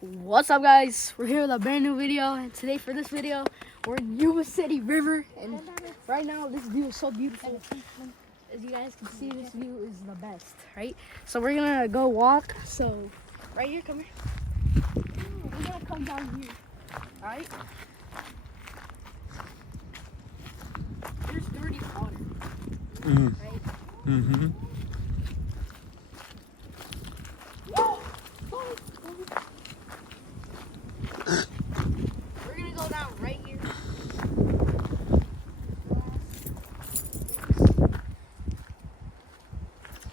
What's up, guys? We're here with a brand new video, and today for this video we're in Yuba City River, and right now this view is so beautiful. As you guys can see, this view is the best, right? So we're gonna go walk. So right here, come here. We're gonna come down here, all right? There's dirty water, right? Mm-hmm. We're gonna go down right here.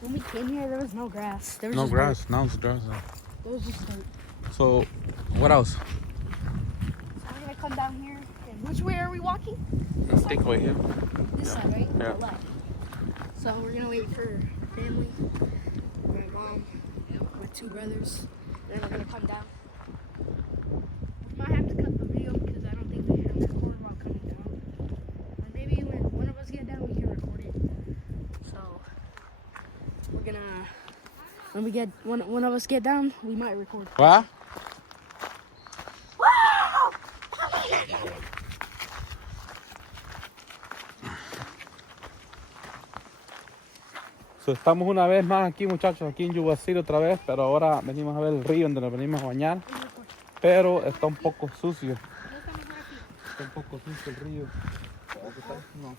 When we came here, there was no grass. There was No just grass. dirt. Now it's grass. There was just dirt. So, what else? So we're gonna come down here. And which way are we walking? I think right here. This side, right? Yeah. Or left. So we're gonna wait for family. My mom, my two brothers. Then we're gonna come down. We might have to cut the video because I don't think we can record while coming down. Or maybe when one of us get down, we can record it. So we're gonna, when we get one of us get down, we might record. What? So, estamos una vez más aquí, muchachos, aquí en Yuba City otra vez, pero ahora venimos a ver el río donde nos venimos a bañar, pero está un poco sucio. Está un poco sucio el río. No.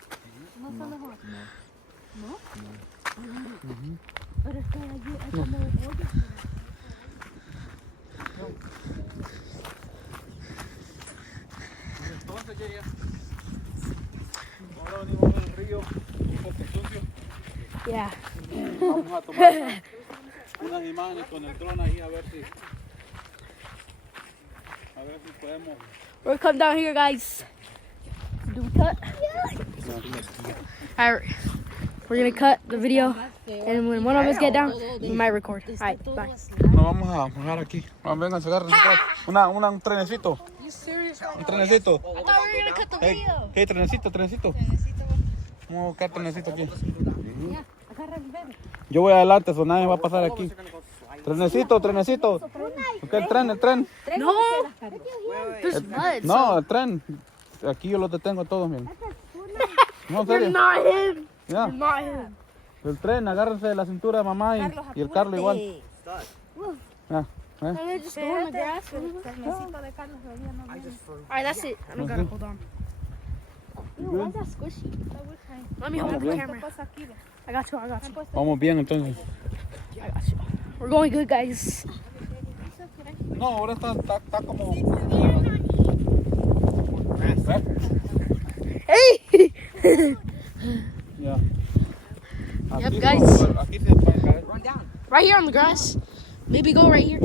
No está mejor. No. ¿No? Pero es que allí es como hoyos. Entonces ya. Ahora venimos a ver el río un poco sucio. Yeah. Vamos a tomar unas imágenes con el dron ahí a ver si podemos. We'll come down here, guys. Do we cut? Alright, we're gonna cut the video, and when one of us get down, we might record. Alright, bye. Nos vamos a mojar aquí. Vengan, se agarren. Un trenecito. Un trenecito. I thought we were gonna cut the video. Hey, trenecito. Vamos a buscar trenecito aquí. Yo voy adelante, so nadie va a pasar aquí. Trenecito. Ok, el tren. No, there's mud. No, el tren. Aquí yo los detengo a todos, miren. No, en You're serio. not him. Ya. You're not him. El tren, agárrense de la cintura, mamá, y el Carlos igual. Ya, And then just go in the grass. Alright, that's it. I'm gonna hold on. Ew, why is that squishy? Let me hold up the camera. I got you. Vamos bien, entonces. I got you. We're going good, guys. No, ahora está como... Hey! Ya. Yep, Aquí guys. Aquí se puede caer. Right here on the grass. Maybe go right here.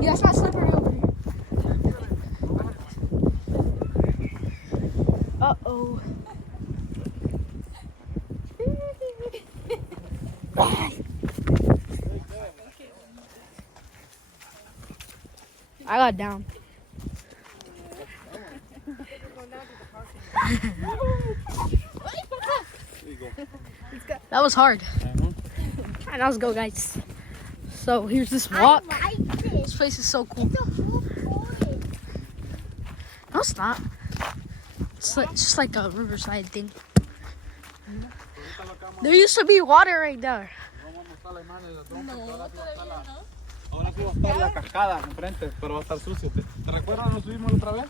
Yeah, that's not slippery over here. Uh-oh. I got down. That was hard. Alright, now let's go, guys. So here's this walk. This place is so cool. No, it's not. It's just like a riverside thing. There used to be water right there. Ahora sí va a estar la cascada enfrente, pero va a estar sucio. ¿Te recuerdas cuando subimos la otra vez?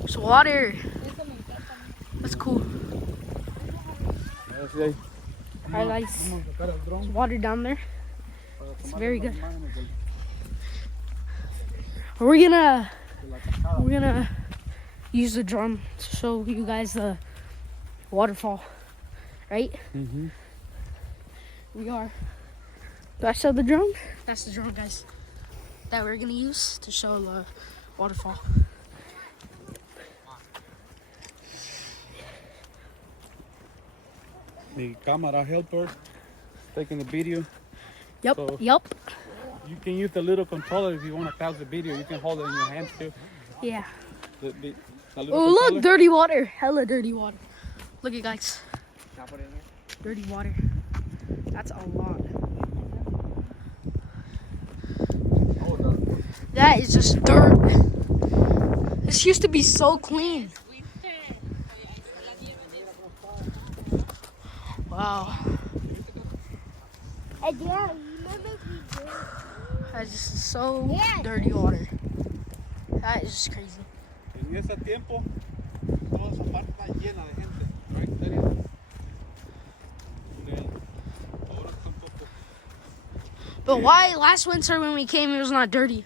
There's water. That's cool. Alright, guys. There's water down there. It's very good. We're gonna use the drone to show you guys the waterfall, right? Mm-hmm. We are. Do I show the drone? That's the drone, guys, that we're gonna use to show the waterfall. the camera helper taking the video. Yep, So- yep. You can use the little controller if you want to catch the video. You can hold it in your hand too. Yeah. The little Oh, look, controller. dirty water. Hella dirty water. Look at guys. Dirty water. That's a lot. That is just dirt. This used to be so clean. Wow. That's just so dirty water. That is just crazy. En ese tiempo, toda esa parte está llena de gente. Right? Then, ahora está un poco. But why last winter when we came it was not dirty?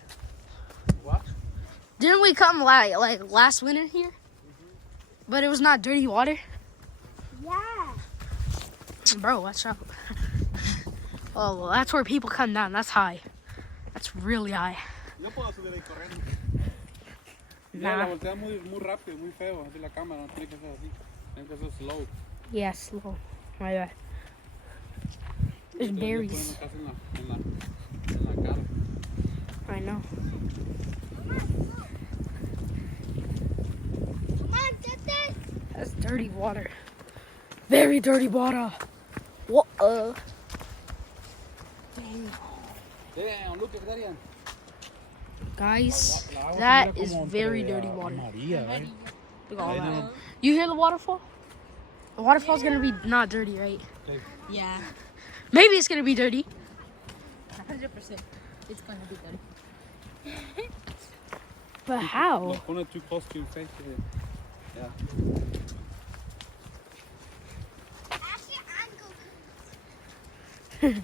What? Didn't we come like last winter here? But it was not dirty water? Yeah. Bro, watch out. Oh, well, that's where people come down. That's high. That's really high. Yo puedo subir ahí corriendo. Nah. La voltea muy rápido, muy feo. Así la cámara, no tiene que ser así. Tiene que ser slow. Yeah, slow. My bad. There's Yo berries. poniendo casi en la cara. I know. Come on, get this. That's dirty water. Very dirty water. What? Damn, look at that. Guys, that is very dirty water. Look at all that. You hear the waterfall? The waterfall's gonna be not dirty, right? Yeah, Maybe it's gonna be dirty. 100%. It's gonna be dirty. But how? Lo pone too close to your face. Yeah. Actually, I'm going.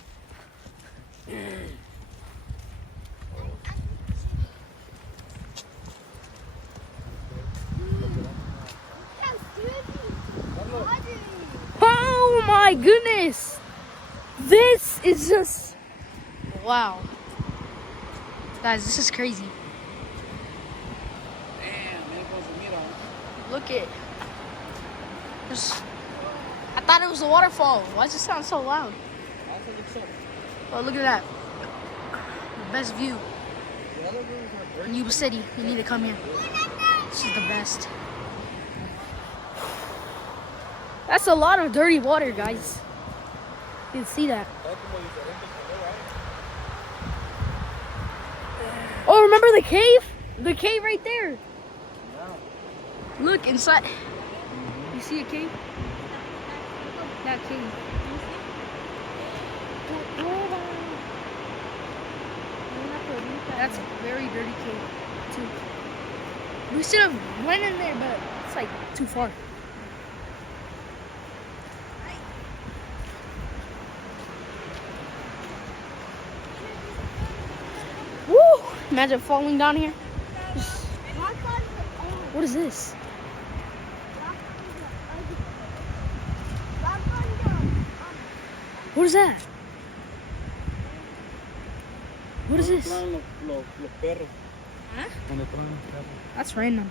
Oh my goodness! This is just wow. Guys, this is crazy. Look at this. I thought it was a waterfall. Why does it sound so loud? Oh, look at that. The best view in Yuba City. You need to come here. This is the best. That's a lot of dirty water, guys. You can see that. Oh, remember the cave? The cave right there. Look inside. You see a cave? That cave. That's a very dirty cave, too. We should have went in there, but it's like too far. Woo! Imagine falling down here. What is this? What is that? What is this? Los perros. ¿Ah? Donde traen los perros. That's random.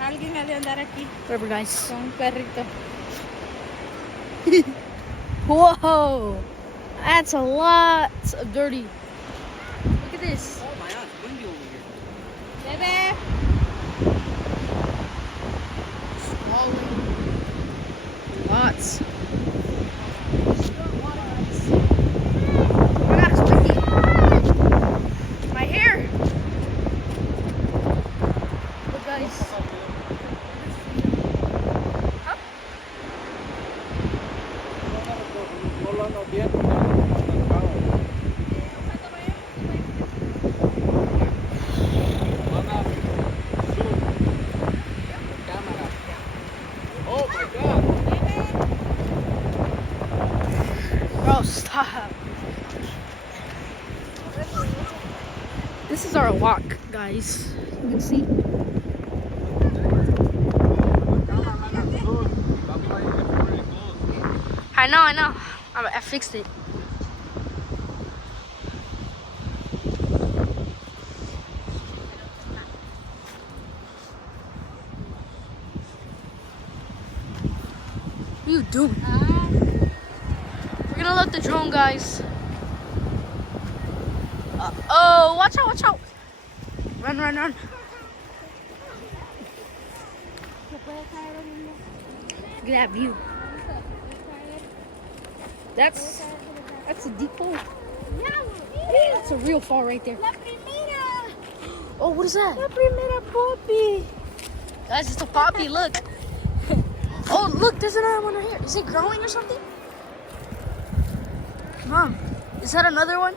Alguien ha de andar aquí Whatever, guys. con un perrito. Whoa! That's a lot of dirty. Look at this. Oh my God, windy over here. Bebe. Lots. Oh my God, it's windy. My hair. Look, guys. No lo ando viendo, no lo ando Oh my God. Bro, stop. This is our walk, guys. You can see. I know. I fixed it. What are you doing? gonna let the drone, guys. Oh, watch out, watch out. Run, run, run. Look at that view. That's a deep hole. That's a real fall right there. Oh, what is that? La primera poppy. Guys, it's a poppy, look. Oh, look, there's another one right here. Is it growing or something? Mom, is that another one?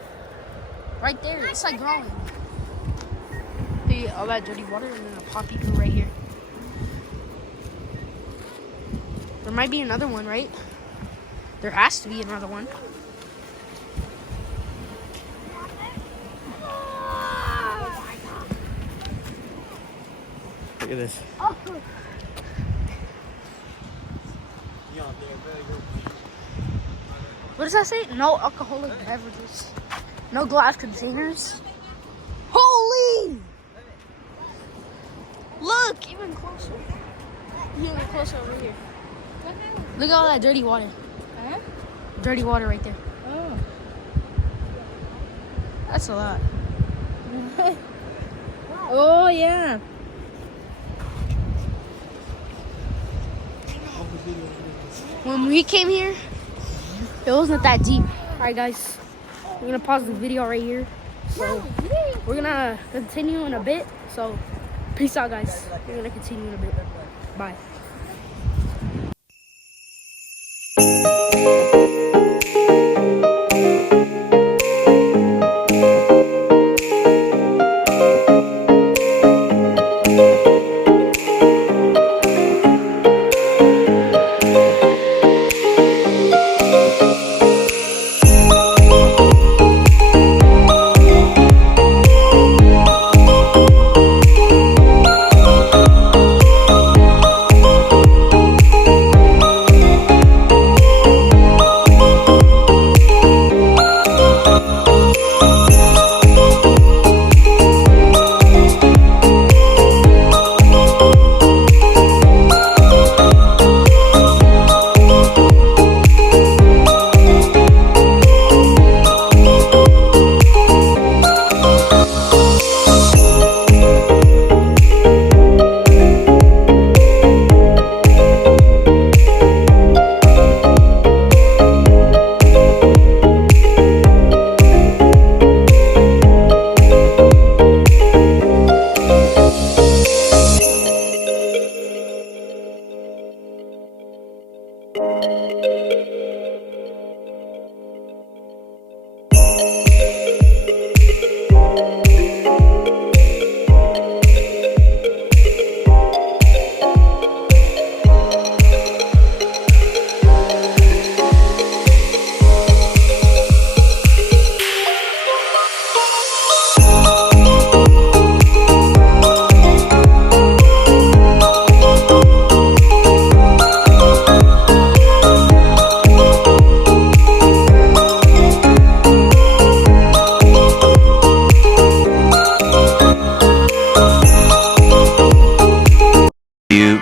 Right there, it's like growing. See all that dirty water and then a poppy grew right here. There might be another one, right? There has to be another one. Look at this. What does that say? No alcoholic beverages. No glass containers. Holy! Look, even closer. Even closer over here. Look at all that dirty water. Huh? Dirty water right there. Oh. That's a lot. Oh, yeah. When we came here, it wasn't that deep. Alright guys, we're gonna pause the video right here. So we're gonna continue in a bit. So peace out guys. We're gonna continue in a bit. Bye.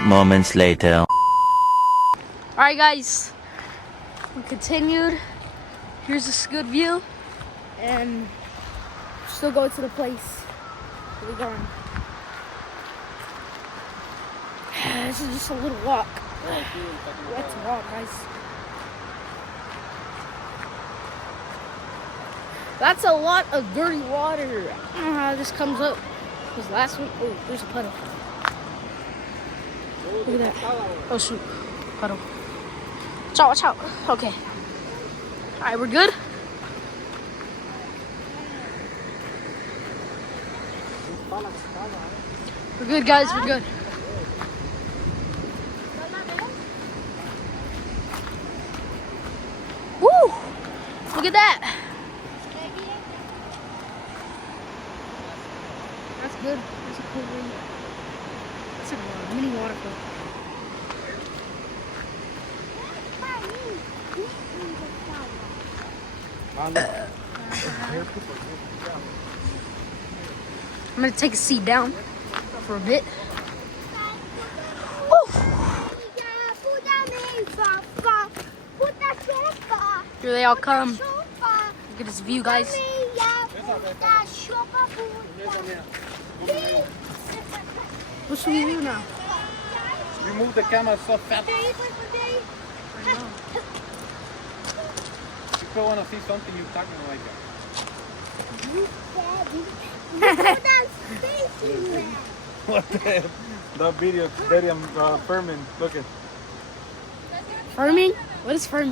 Moments later. Alright guys, we continued. Here's this good view. And still going to the place. Where we going? This is just a little walk. Let's walk guys. That's a lot of dirty water. I don't know how this comes up. This last one, oh, there's a puddle. Look at that. Oh shoot, puddle. Watch out, watch out. Okay. Alright, we're good? We're good guys, we're good. Woo! Look at that. That's good. That's a cool one. That's a mini waterfall. I'm gonna take a seat down for a bit. Woo! Here they all come. Look at this view, guys. What should we do now? You move the camera so fast. People want to see something you're talking like that. What the hell? The video is very firming. Look at. Firming? What is firming?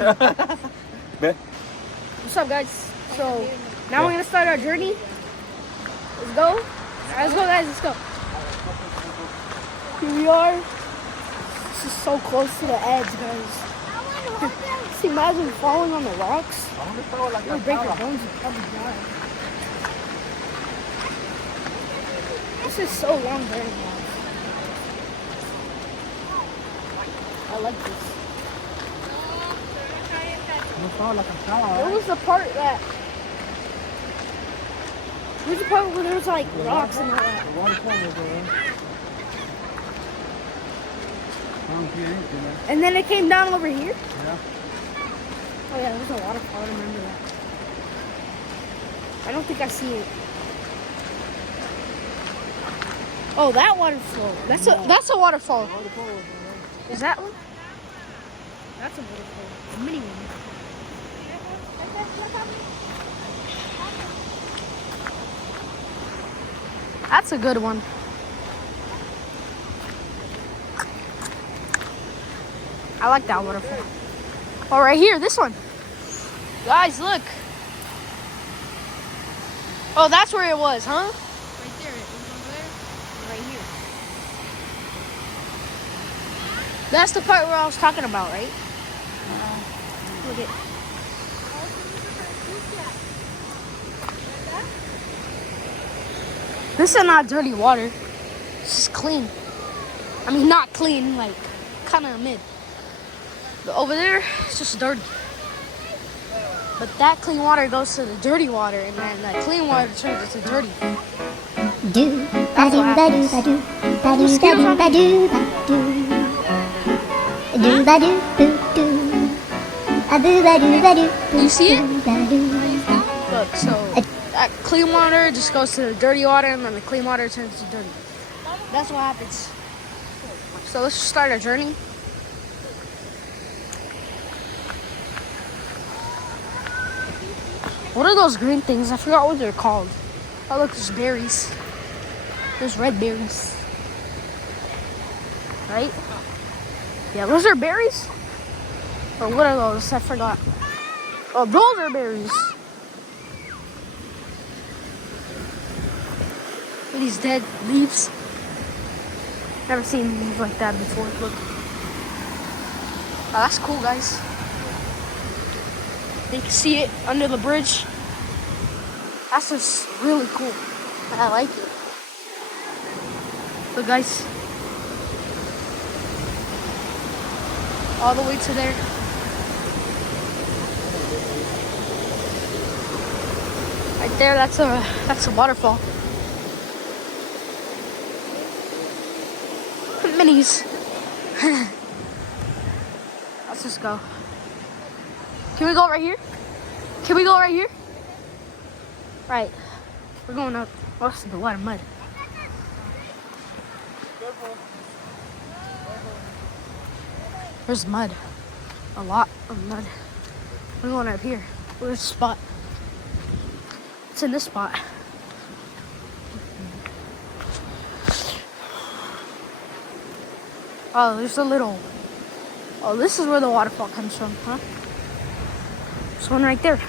Be? What's up, guys? So now we're gonna start our journey. Let's go. All right, let's go, guys. Let's go. Here we are. This is so close to the edge, guys. Just imagine falling on the rocks. You would break your bones and probably die. This is so long journey, guys. I like this. What was the part that? Where's the part where there was like rocks and all that? The waterfall was over there. I don't see anything there. And then it came down over here? Yeah. Oh yeah, there was a waterfall, I remember that. I don't think I see it. Oh, that waterfall. That's a waterfall. Is that one? That's a waterfall. A mini one. That's a good one. I like that waterfall. Oh, right here, this one. Guys, look. Oh, that's where it was, huh? Right there. It was over there. Right here. That's the part where I was talking about, right? Look at. This is not dirty water. This is clean. I mean, not clean, like kind of mid. But over there, it's just dirty. But that clean water goes to the dirty water, and then that clean water turns into dirty. Do That's what happens. You see it? Look, so that clean water just goes to the dirty water, and then the clean water turns to dirty. That's what happens. So let's just start our journey. What are those green things? I forgot what they're called. Oh look, there's berries. There's red berries. Right? Yeah, those are berries? Or what are those? I forgot. Oh, those are berries. Look at these dead leaves. Never seen leaves like that before. Look. Oh, that's cool, guys. You can see it under the bridge. That's just really cool. I like it. Look, guys. All the way to there. Right there, that's a waterfall. Minis. Let's just go. Can we go right here? Can we go right here? Right. We're going up. Oh, this is a lot of mud. There's mud. A lot of mud. We're going up here. Where's the spot? It's in this spot. Oh, there's a little... Oh, this is where the waterfall comes from, huh? There's one right there.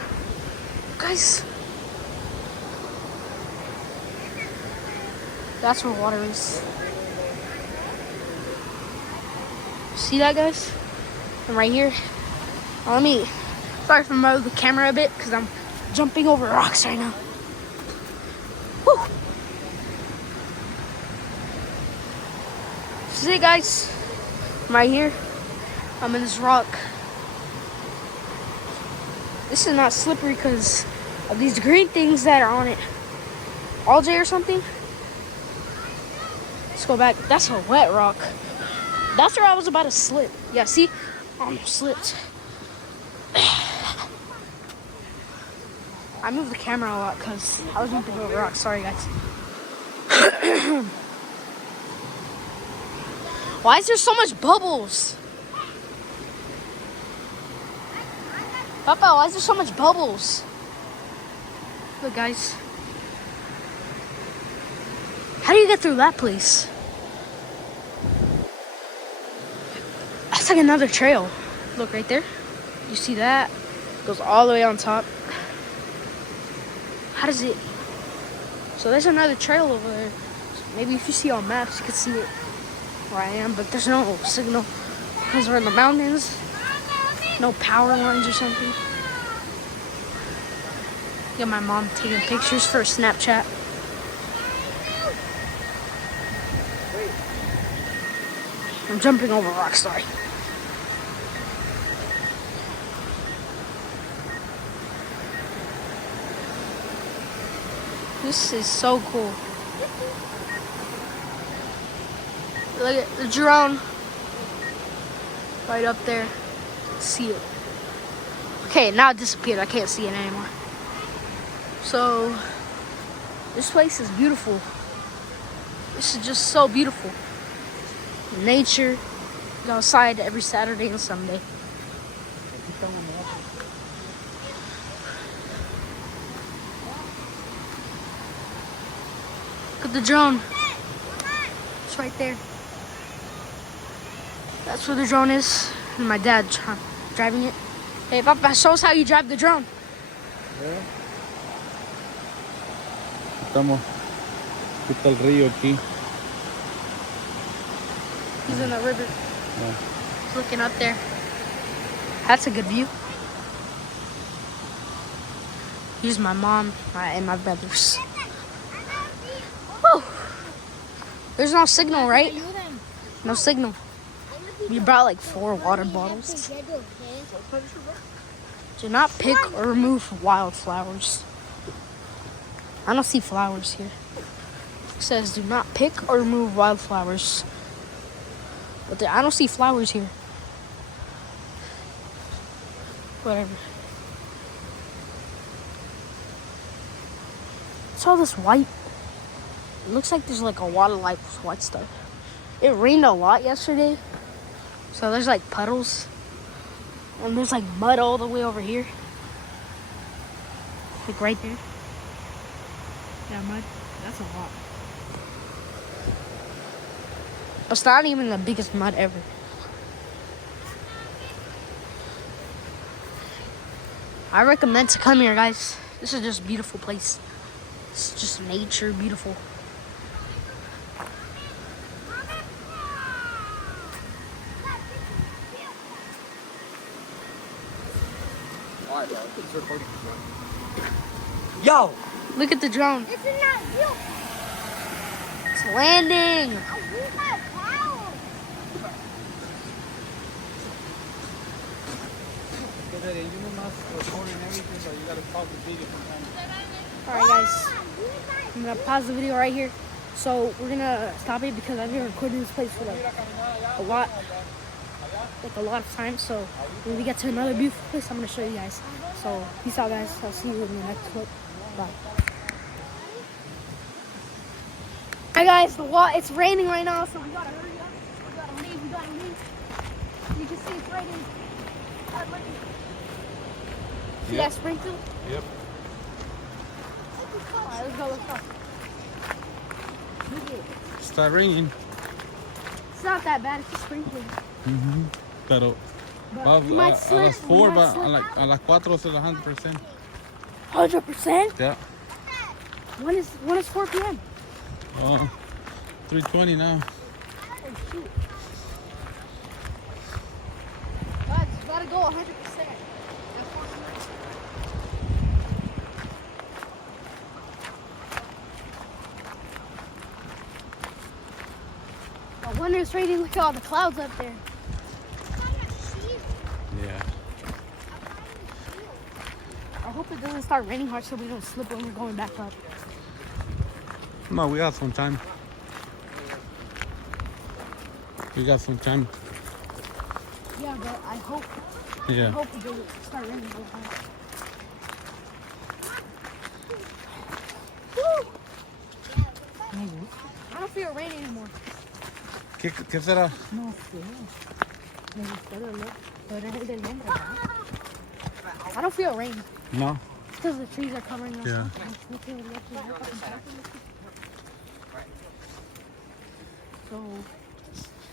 Guys. That's where water is. See that, guys? I'm right here. Now, let me... Sorry if I move the camera a bit, because I'm jumping over rocks right now. Whew. See it, guys? I'm right here. I'm in this rock. This is not slippery because of these green things that are on it. Algae or something? Let's go back. That's a wet rock. That's where I was about to slip. Yeah, see? I almost slipped. I moved the camera a lot because I was jumping over rocks. Sorry, guys. Why is there so much bubbles? Papa, why is there so much bubbles? Look, guys. How do you get through that place? That's like another trail. Look right there. You see that? Goes all the way on top. How does it? So there's another trail over there. So maybe if you see on maps, you can see it where I am. But there's no signal because we're in the mountains. No power lines or something. Got my mom taking pictures for Snapchat. I'm jumping over rocks, sorry. This is so cool. Look at the drone. Right up there. See it. Okay, now it disappeared. I can't see it anymore. So, this place is beautiful. This is just so beautiful. Nature. Go outside every Saturday and Sunday. Look at the drone. It's right there. That's where the drone is. And my dad driving it. Hey, Papa, show us how you drive the drone. Yeah. Estamos. Está el río aquí. He's in the river. Yeah. He's looking up there. That's a good view. Here's my mom and my brothers. Whew. There's no signal, right? No signal. We brought like 4 water bottles. Do not pick or remove wildflowers. I don't see flowers here. It says do not pick or remove wildflowers. But I don't see flowers here. Whatever. What's all this white? It looks like there's like a water like white stuff. It rained a lot yesterday. So there's like puddles. And there's like mud all the way over here. Like right there. Yeah, mud. That's a lot. It's not even the biggest mud ever. I recommend to come here, guys. This is just a beautiful place. It's just nature, beautiful. Yo! Look at the drone. This is not you. It's landing. I use my power. Alright, guys. I'm gonna pause the video right here. So we're gonna stop it because I've been recording this place for like a lot of time. So when we get to another beautiful place, I'm gonna show you guys. So peace out, guys. I'll see you in the next clip. Bye. Hi guys, it's raining right now, so we gotta hurry up. We gotta leave. You can see it's raining. See that sprinkle? Yep. Alright, let's go. Está raining. It's not that bad, it's just sprinkling. Pero But you might slip. a las 4 va, a las 4 es el 100%. 100%? Yeah. When is 4 p.m.? 3:20 now. Oh shoot. Guys, you gotta go 100%. I wonder it's raining. Look at all the clouds up there. Yeah. I hope it doesn't start raining hard so we don't slip when we're going back up. No, we got some time. Yeah, but I hope Yeah. it doesn't start raining hard. I don't feel rain anymore. ¿Qué será? No sé. Me gustó el olor. Pero es el del nombre, ¿verdad? I don't feel rain. No. It's because the trees are covering us. Yeah. So,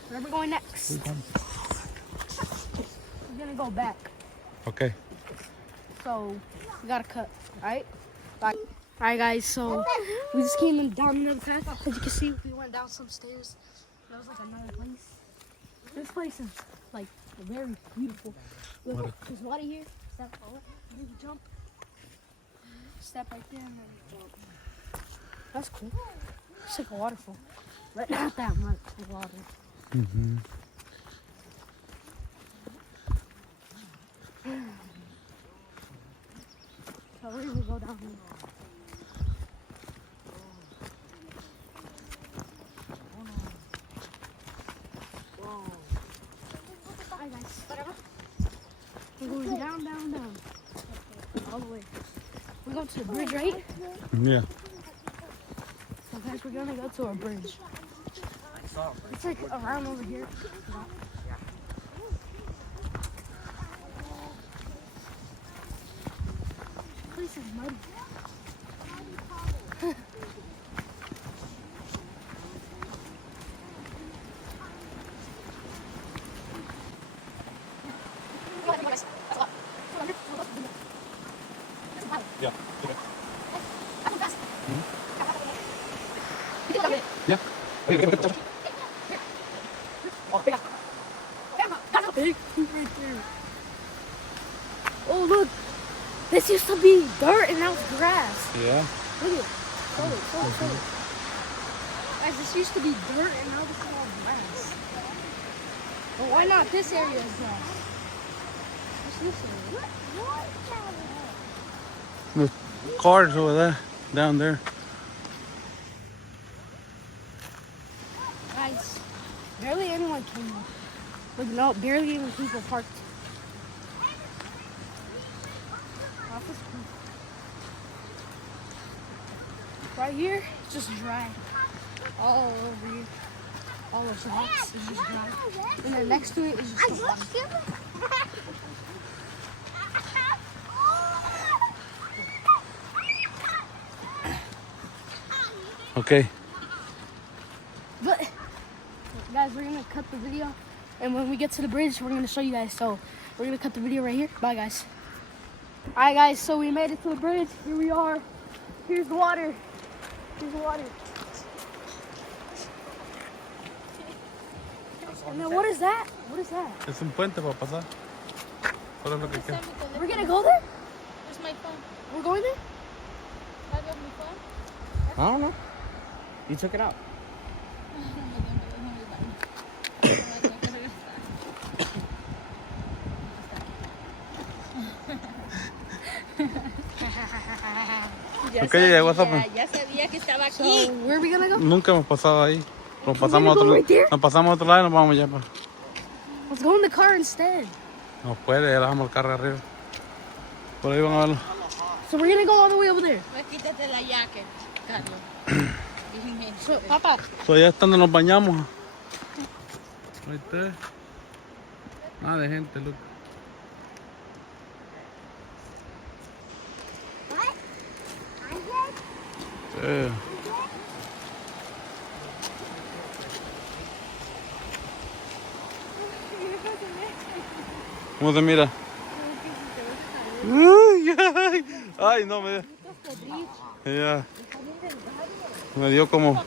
where are we going next? We're gonna go back. Okay. So, we gotta cut, alright? Bye. Alright guys, so we just came down another path. As you can see, we went down some stairs. There was like another place. This place is like very beautiful. Look, there's water here. Step forward, you jump. Step right there and then jump. That's cool. It's like a waterfall. But not that much water. Mm-hmm. So we're gonna go down here. Hi guys. We're going down, down, down. All the way. We're going to the bridge, right? Yeah. So guys, we're gonna go to a bridge. It's like around over here. This place is muddy. Yeah. Yeah. Big poop right there. Oh look, this used to be dirt and now it's grass. Yeah. Look at it. Show it. Guys, this used to be dirt and now this is all grass. Well, why not this area is grass? What's this area? The cars over there, down there. Guys, barely anyone came up. Look, no, barely even people parked. Office people. Right here, it's just dry. All over here. All of this is just dry. And then next to it is just the water. Okay. But, guys, we're going to cut the video. And when we get to the bridge, we're going to show you guys. So, we're going to cut the video right here. Bye, guys. Alright, guys, so we made it to the bridge. Here we are. Here's the water. Here's the water. And then what is that? What is that? Es un puente para pasar. Solo es lo que queda. We're going to go there? Where's my phone? We're going there? Have you have my phone? I don't know. You took it out. Ok, what's up? Ya sabía que estaba So, aquí. where are we going to go? Nunca hemos pasado ahí. Nos We're pasamos a gonna otro, go right there? nos pasamos a otro lado y nos vamos ya. Let's go in the car instead. No puede, ya dejamos el carro arriba. Por ahí van a verlo. So, we're going to go all the way over there. Pues quítate la jacket, Carlos. So, Papa. So, ya estando nos bañamos. Ahí está. Nada de gente, look. Sí. ¿Cómo se mira? Ay, no, me dio. Ya. Me dio como.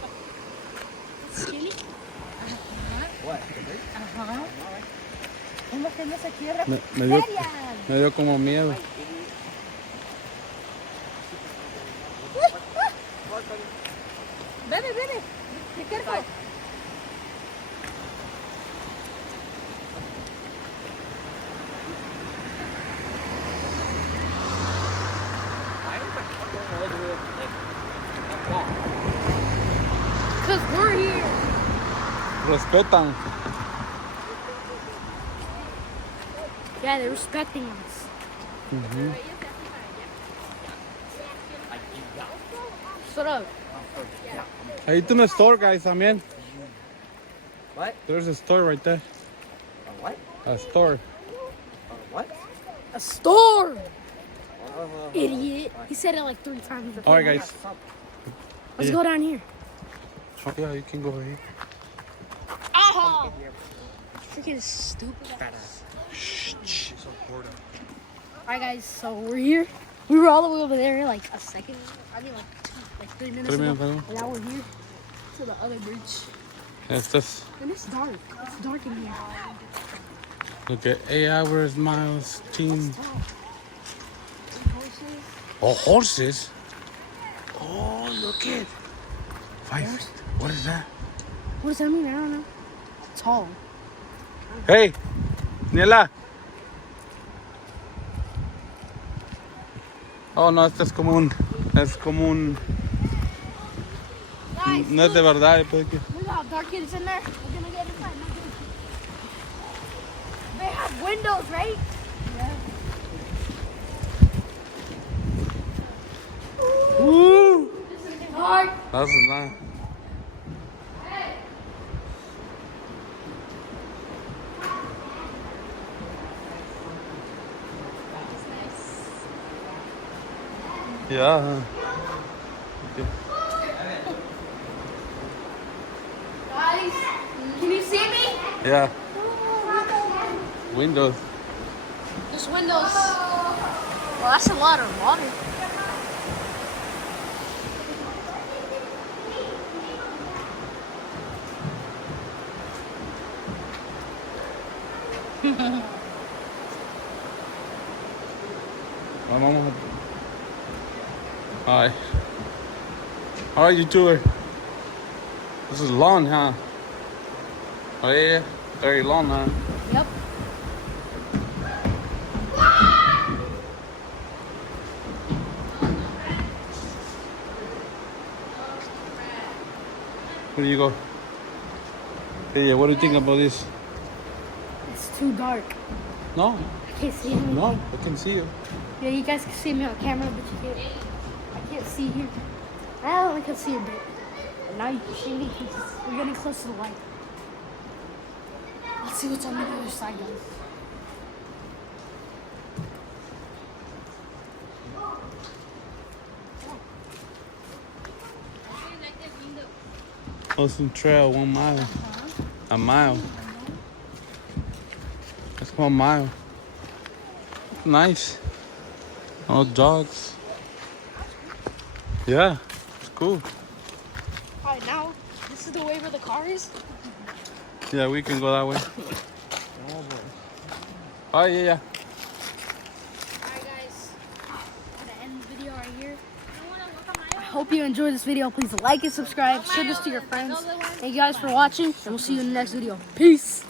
¿Cómo que no se quiere? Me dio como miedo. Bebe, bebe. Be careful. Because we're here. Respetan. Yeah, they're respecting us. Shut up. Ahí tiene un store, guys, también. What? There's a store right there. A what? A store. A what? A store! Oh, Idiot. He said it like 3 times. All right, guys. Let's go down here. Oh, yeah, you can go here. Oh! Freaking stupid. Alright, guys, so we're here. We were all the way over there like a second. I mean, like 3 minutes 3 ago. minutes ago. And now we're here to the other bridge. It's just, And it's dark. It's dark in here. look at 8 hours, miles, team. Oh, horses? Oh, look it. 5. What is that? What does that mean? I don't know. Tall. Hey, Niela. Oh, no, esto es como un... Guys, No es de verdad. Pues, que- look how dark it is in there. We're gonna get inside. They have windows, right? Woo! Dark. That's nice. Yeah. Okay. Guys, can you see me? Yeah. Windows. There's windows. Well, that's a lot of water. Vamos. Hi. All right, YouTuber. This is long, huh? Oh yeah, very long, huh? Yep. Where do you go? Hey, what do you think about this? It's too dark. No, I can't see anything. no, I can see you. Yeah, you guys can see me on camera, but you can't. I can't see you. I only can see a bit. But now you can see me because we're getting close to the light. Let's see what's on the other side, guys. Ocean Trail, 1 mile. A mile. That's 1 mile. Nice. All dogs. Yeah, it's cool. Alright, now this is the way where the car is. Yeah, we can go that way. Oh, yeah. Alright, guys. I'm gonna end the video right here. I hope you enjoyed this video. Please like and subscribe. Share this to your friends. Thank you guys for watching, and we'll see you in the next video. Peace.